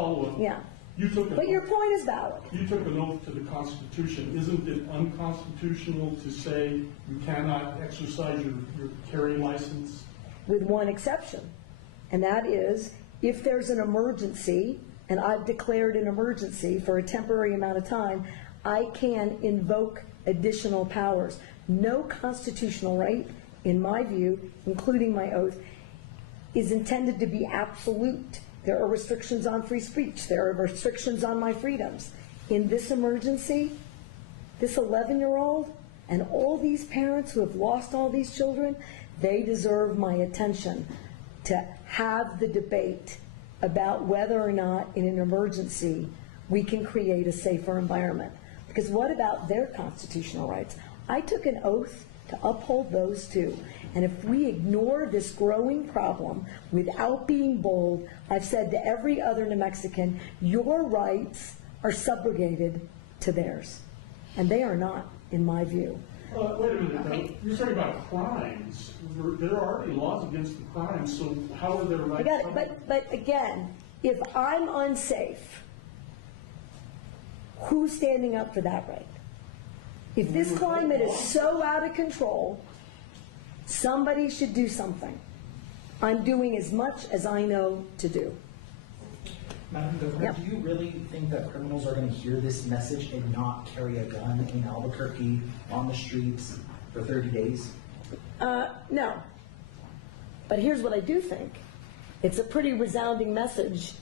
follow-up. Yeah. But your point is valid. You took an oath to the Constitution. Isn't it unconstitutional to say you cannot exercise your carrying license? With one exception, and that is if there's an emergency, and I've declared an emergency for a temporary amount of time, I can invoke additional powers. No constitutional right, in my view, including my oath, is intended to be absolute. There are restrictions on free speech. There are restrictions on my freedoms. In this emergency, this 11-year-old and all these parents who have lost all these children, they deserve my attention to have the debate about whether or not in an emergency we can create a safer environment. Because what about their constitutional rights? I took an oath to uphold those too. And if we ignore this growing problem without being bold, I've said to every other New Mexican, your rights are subrogated to theirs. And they are not, in my view. Wait a minute. Okay. You're talking about crimes. There are already laws against the crimes, so how are their rights? I got it. But again, if I'm unsafe, who's standing up for that right? If this climate is so out of control, somebody should do something. I'm doing as much as I know to do. Madam Governor, do you really think that criminals are going to hear this message and not carry a gun in Albuquerque on the streets for 30 days? No. But here's what I do think. It's a pretty resounding message